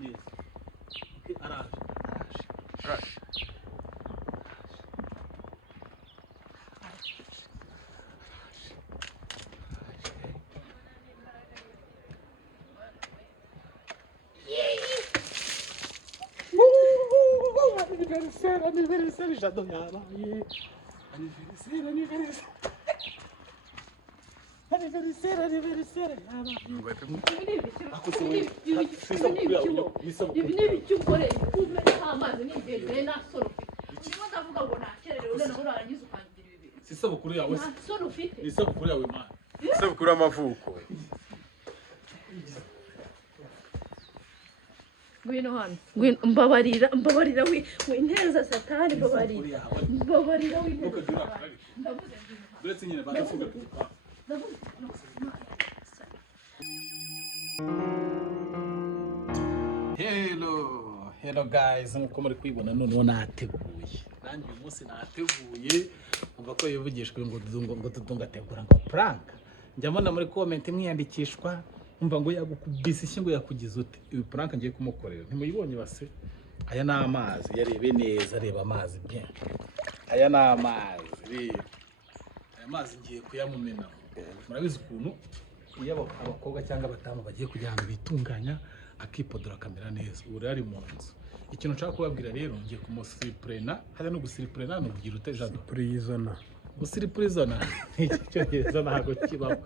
neza. Okay, araje. Aniversário já do yabaye. Aniversário yabaye. Ibi ni ibiki ukoreye kumena amazi n'ingendo nasoro niba ndavuga ngo nakerere ule naho urangiza ukangira ibi Isabukuru yawe. nasoro ufite Isabukuru yawe mana. Isabukuru y'amavuko. Ngwino hano mbabarira w'inteza satani mbabarira w'inteza satani ndavuze Buretse nyine badafunga. Hello guys, nkuko muri kwibona none nateguye. Nanjye uyu munsi nateguye umva ko yivugishwe ngo tudungategura ngo prank. Njya mbona muri comment mwiyandikishwa umva ngo yagukubise iki ngo yakugize ute. Ibi prank ngiye kumukorera. Ntimuyibonye base. Aya ni amazi, yarebe neza, reba amazi bien. Aya ni amazi, reba. Aya mazi ngiye kuyamumena. Murabizi ukuntu iyo abakobwa cyangwa abatamu bagiye kujya ahantu bitunganya akipodora kamera neza. Ubu rari mu nzu. Ikintu nshaka kubabwira rero ngiye kumusiriprena, hari no gusiriprena no kugira utejado. Prisona. Gusiriprena nicyo cyo ntago kibaho.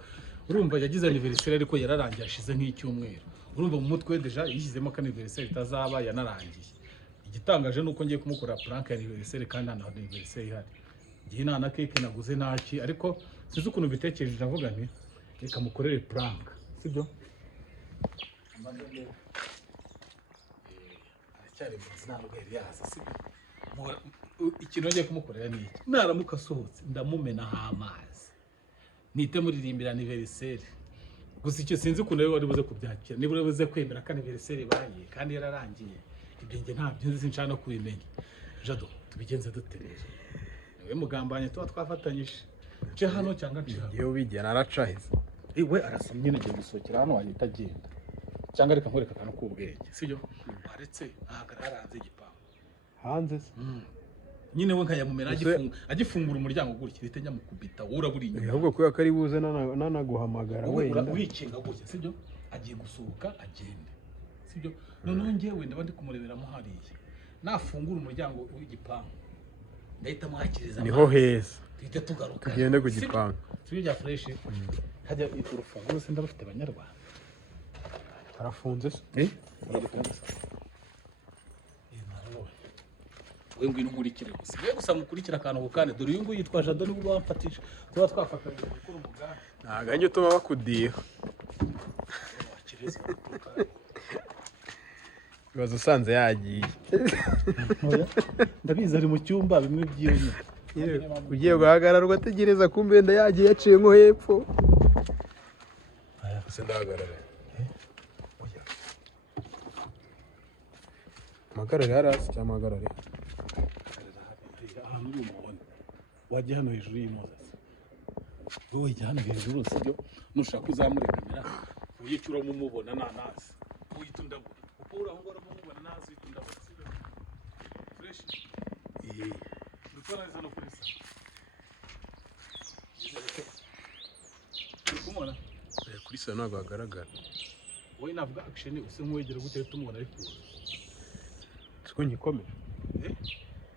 Urumva yagize anniversaire ariko yararangiye ashize nk'icyumweru. Urumva mu mutwe deja yishyizemo ka anniversaire itazaba yanarangiye. Igitangaje nuko ngiye kumukora prank ya anniversaire kandi nta anniversaire ihari. Ngiye na cake naguze ntaki ariko sizi ukuntu bitekereje avuga nti reka mukorere prank. Sibyo? Aracyari mu nzira ntabwo yari yaza sibyo? Ikintu ngiye kumukorera ni iki? Naramuka asohotse ndamumenaho amazi. Nite muririmbira anniversaire. Gusa icyo sinzi ukuntu wari buze kubyakira. Niba uribuze kwemera ko anniversaire baye kandi yararangiye. Ibyo nge ntabyo nzi sinshaka no kubimenya. Jado tubigenze duterere. Niwe mugambanye tuba twafatanyije. Ce hano cyangwa nce hano. Iyo bijyana aracahise. We arasoma nyine agiye gusohokera hano wahita agenda. Cyangwa reka nkwereka akantu k'ubwenge. Sibyo? Waretse ahagarara hanze igipangu. Hanze se? Nyine we nkayamumera agifungura umuryango gutya bite nyamukubita wowe uraburi inyuma. Ahubwo kuya kari buze nanaguhamagara wenda. Wikinga gutya sibyo? Agiye gusohoka agende. Sibyo? Noneho ngewe ndaba ndi kumureberamo hariya. Nafungura umuryango w'igipangu. Ndahita muhakiriza amazi. Niho heza. Twite tugaruka. Tugende ku gipangu. Sibyo bya fresh. Hajya urufunguzo se ndabafite abanyarwanda. Arafunze se? We ngwino nkurikire gusa. We gusa mukurikira akantu bukane dore uyu nguyu yitwa Jado nibwo bamfatije. Tuba twafatanye gukora umuganda. Naganye utuma bakudiha. Bibazo usanze yagiye. Ndabizi ari mu cyumba bimwe byiyonye. Ugiye guhagarara ugategereza kumbe nda yagiye yaciye nko hepfo. Aya se ndahagarara. Magarare harasi cyangwa magarare? Ahantu uri umubona. Wajya hano hejuru y'imodoka. Wowe jya hano hejuru sibyo? Nushaka uzamure kamera. Uyicura mu mubona nanazi. Uyitundabura. Uko uri aho ngora mu mubona nazi uyitundabura sibyo? Fresh. Dukora hano kuri sa. Kumona? Kuri sa ntabwo hagaragara. Wowe navuga action use nk'uwegera gute tumubona ariko. Siko ngikomera.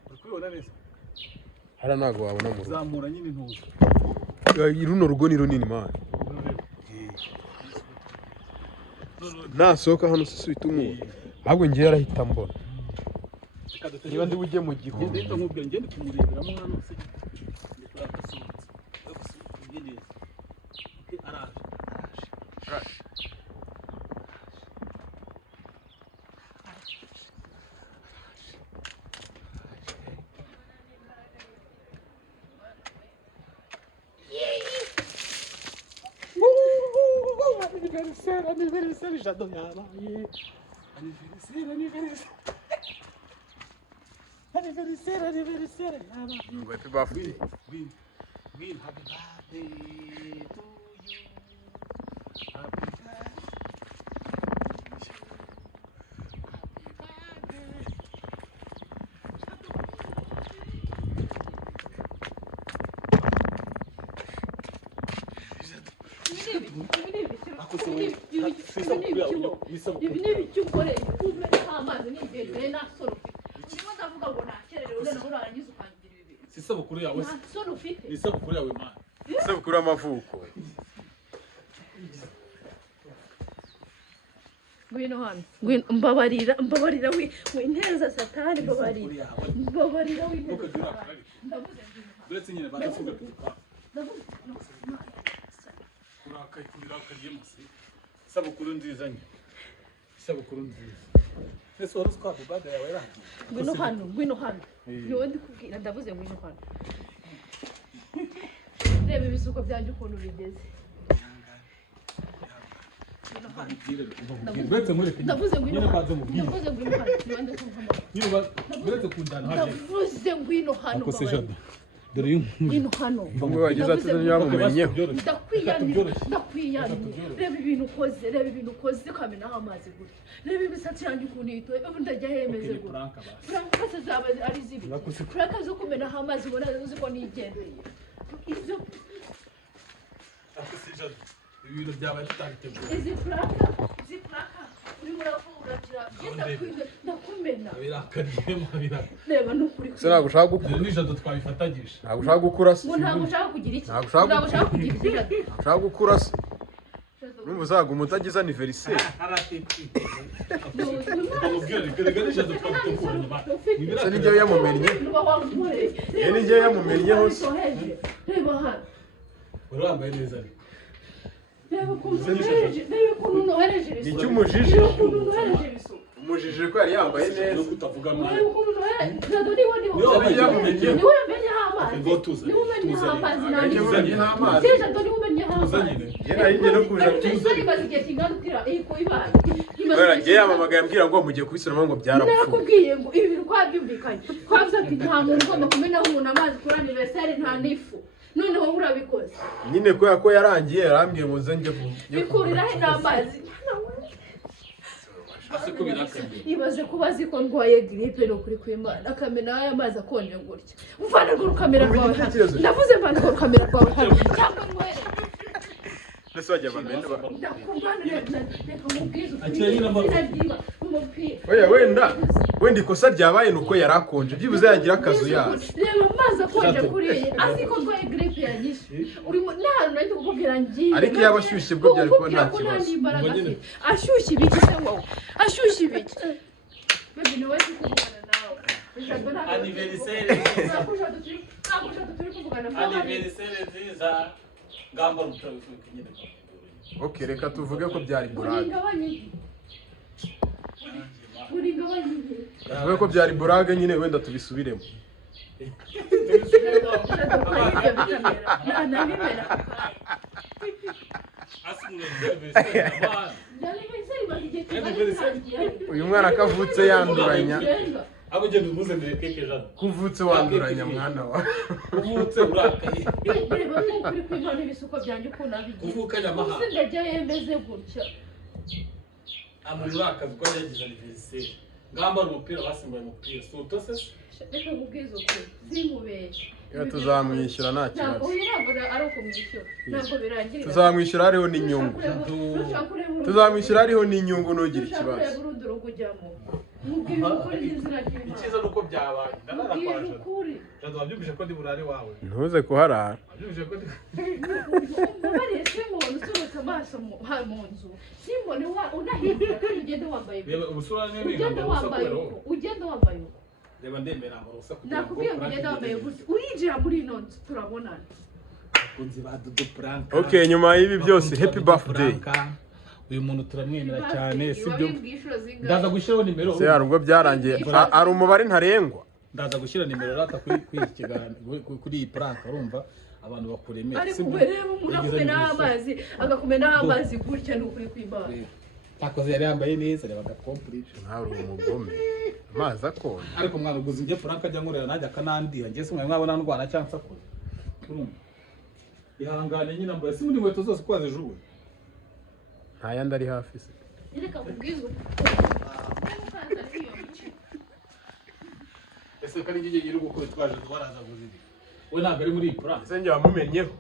Uri kubibona neza? Hara ntabwo wabona mu rugo. Zamura nyine ntuzo. Runo rugo ni runini man. Nasohoka hano se switumuwe. Ahubwo ngiye yarahita mbona. Niba ndi bujye mu gihugu. Ndahita nkubwira ngende kumureberamo hano se. Ndikurasohotse. Ndagusubije neza. Okay, araje. Anniversaire já do yabaye. Anniversaire yabaye. Happy birthday. Win, happy birthday to you. Happy birthday. ibi ni ibiki ukoreye umenaho amazi n'igendere nta soni ufite urimo ndavuga ngo nakererewe noneho urangiza ukangira ibi bintu si isabukuru yawe nta soni ufite ni isabukuru yawe mana isabukuru y'amavuko. ngwino hano mbabarira winteza satani mbabarira winteza satani ndavuze uretse nyine badafunga urakariye musi isabukuru nziza nye isabukuru nziza ese wari uziko baga yawe yarangiye ngwino hano niwe ndikubwira ndavuze ngwino hano reba ibisuko byanjye ukuntu bigeze ndavuze ngwino hano ngwino hano Ngo wagize ati yamumenyeho. ndakwiyamye reba ibintu ukoze ukamenaho amazi gutya reba imisatsi yanjye ukuntu yitoye ubu ndajya hemeze gutya franka se zaba ari zibi franka zo kumenaho amazi ubona uzi ko nigendeye ibyo ibintu byabaye tutagiteguye izi franka urimo uravugira ndakumena reba nukuri Se ntabwo ushaka gukura. nijado twabifatagije Ntabwo ushaka gukura se. ntabwo ushaka kugira iki Ntabwo ushaka ntabwo ushaka kugira iki Ushaka gukura se. Numva uzaguma utagize anniversaire. Se nijye yamumennye. Ye nijye yamumennyeho se. reba hano urambaye neza reba ukuntu nohereje ibisuko Ni cy'umujiji. reba ukuntu nohereje ibisuko Umujiji ko yari yambaye neza. no kutavuga reba mwana ukuntu nohereje ntabwo niwe yamumennye. niwe yamenyeho amazi niwe umenyeho amazi nanjye ntabwo niwe umenyeho amazi Ye narinjye no kuja tuzi imaze igihe kingana utira ibaye Ngiye yamamagaye ambwira ngo mugiye kubisubiramo ngo byarapfuye. nakubwiye ngo ibi bintu twabyumvikanye twavuze ati nta muntu ugomba kumenaho umuntu amazi kuri anniversaire nta n'ifu noneho urabikoze Nyine kubera ko yarangiye yarambwiye ngo nze njye bikurira he n'amazi ase ko birakanye ibaze kuba azi ko ndwaye gripe no kuri kwimana akamena aya mazi akonje gutya mvana ngo rukamera rwawe ndavuze mvana ngo rukamera rwawe cyangwa ngwere Nese wajya bamende ba. ndakumvanira reka mubwize Akira nyine amaguru. umupira Wenda ikosa ryabaye nuko yarakonje byibuze yagira akazu yazi. reba amazi akonje kuri iyi azi ko ndwaye gripe yanyishe urimo nta nari kukubwira ngiye Ariko iyo abashyushye bwo byari kuba nta kibazo. ashyushye ibiki se wowe ashyushye ibiki baby ni wowe tukuvugana nawe anniversaire anniversaire nziza ngamba rutabifuka nyine Okay, reka tuvuge ko byari burage. Tuvuge ko byari burage nyine wenda tubisubiremo. Uyu mwana kavutse yanduranya. abagenda umuzanire keke jana Kuvutse wanduranya mwana wa. uvutse urakaye reba n'ukuri kw'Imana ibisuko byanjye ukuntu abigize uvukanye amahanga uzi ndajya yemeze gutya amuri urakazi ko yagize anniversaire ngambara umupira basimbaye umupira si utose se reka nkubwize ukuri zimubeshye Iyo tuzamwishyura nta ntabwo kibazo. ari ukumwishyura ntabwo birangirira Tuzamwishyura hariho n'inyungu. Tuzamwishyura hariho n'inyungu ntugire ikibazo. urundi rugo ujyamo mubwire ukuri n'inzira ry'Imana icyiza nuko byabaye ndarara mubwire kwa jana ukuri jana wabyumvise ko ndi burare wawe Ntuze kuharara. wabyumvise ko ndi mubariye simbone usohotse amaso mu nzu simbone unahindura kandi ugende wambaye reba ubusura niyo ugende ningamba ubusa wambaye kubera uko wowe ugende wambaye uko reba ndemera ngo ubusa kugira ngo nakubwiye ngo ugende wambaye gutya urinjira muri ino nzu turabonana kunzi ba dudu prank Okay, nyuma y'ibi byose happy birthday. uyu muntu turamwemera cyane sibyo wabibwiye inshuro zingahe ndaza gushyiraho nimero Se hari ubwo byarangiye. Ari umubare ntarengwa. ndaza gushyira nimero rata kuri iki kiganiro kuri iyi prank urumva abantu bakuremera ariko reba umuntu akumenaho amazi agakumenaho amazi gutya ni ukuri kw'Imana takoze yari yambaye neza reba agakomplete Ntawe uri umugome. Amazi akonje. ariko mwana uguze njye prank ajya nkorera najya akanandiha njye se mwabona ndwana cyangwa sakoze urumva ihangane nyine mbaye si muri inkweto zose kwaze juwe Nta yandi ari hafi se. reka nkubwize ese kandi njye iri gukora twaje twaraza guzidi we ntabwo ari muri iyi prank Ese njye wamumenyeho.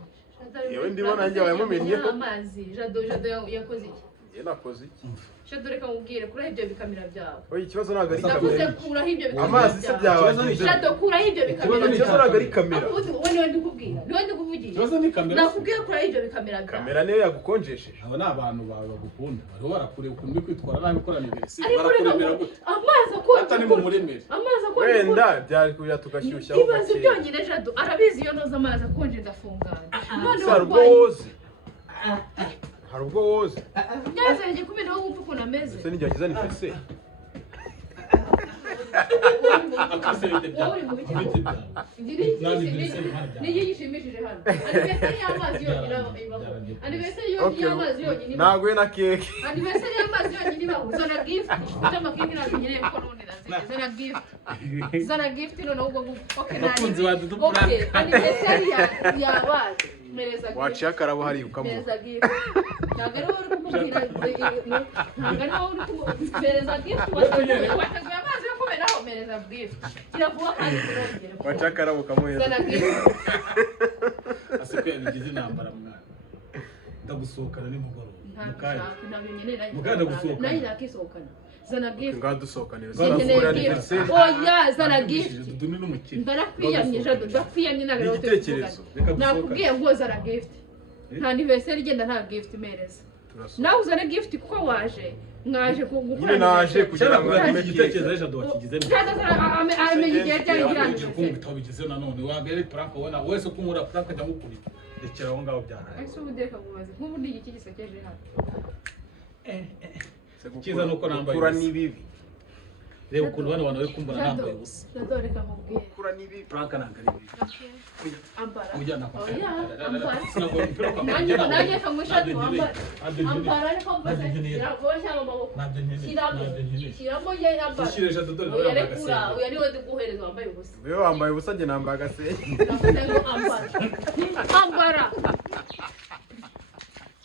yewe ndibona nanjye wamumenye amazi Jado yakoze iki ye nakoze iki Jado reka mubwire kuraho ibyo bikamera byawe oya ikibazo ntago ari navuze kamera kuraho ibyo bikamera amazi se byawe Jado kuraho ibyo bikamera ikibazo ntago ari kamera wowe ndikubwira niwe ndikuvugira ikibazo ni kamera nakubwiye kuraho ibyo bikamera byawe kamera niyo yagukonjesheje aba ni abantu bawe bagukunda bariho barakureba ukuntu uri kwitwara nabi ukora aniverisi ariko barakuremera gute amazi akonje atari mu muremere amazi akonje wenda byari kuya tugashyushyaho ibibazo byonyine Jado arabizi iyo noza amazi akonje ndafungana none hari ubwo woze hari ubwo woze byazanye kumena aho wumva ukuntu ameze se nijya kiza nifese akasente byawe niyo gishimishije hano anniversary y'amazi yonyine ibaho anniversary y'amazi yonyine nagwe na keke anniversary y'amazi yonyine ibaho zana gift cyangwa keke ntabwo nyine ko none naze zana gift none ubwo okay abakunzi ba Dudu okay anniversary y'abazi mereza gift waciye akarabo hari ukamuha mereza gift ntabwo ari wowe uri kumubwira ntabwo ari wowe uri kumubwira mereza gift wateguye amazi yo kumenaho mereza gift kiravuga kandi kirongera waciye akarabo kamuheza zana gift asiko yabigize intambara mwana ndagusohokana nimugoroba mukanya muganda gusohokana nayo nakisohokana zana gift ngaho dusohokanira Zinkeneye gift oya zana gift Dudu ni n'umukire ndarakwiyamye Jado ndakwiyamye ntabwo igitekerezo nakubwiye ngo zana gift nta anniversary igenda nta gift mereza nawe uzane gift kuko waje mwaje gukora nyine naje kugira ngo cyangwa ame igitekerezo ejo wakigize amenye igihe cyari kirangije kumva bigize nanone wagere prank ubona wese ko nkora prank ajya mukubita rekera aho ngaho byaraye ese ubudeka bubaze nk'ubu ndi iki gisekeje hano cyiza nuko nambaye kura ni bibi reba ukuntu bano bantu bari kumbona nambaye ubusa Jado reka mubwire kura ni bibi prank ntabwo ari bibi ambara ujya nakora oya ambara sinabwo mpira kwa manje nanjye kamushati wambara ambara ariko mbaze nkeneye iragoshya mu maboko ntabyo nkeneye Shyiramo. ntabyo nkeneye shyiramo ye ambara ushireje Dudu nawe oya yambaye rekura agasenge oya niwe ndi guhereza wambaye ubusa wewe wambaye ubusa njye nambaye agasenge navuze ngo ambara ambara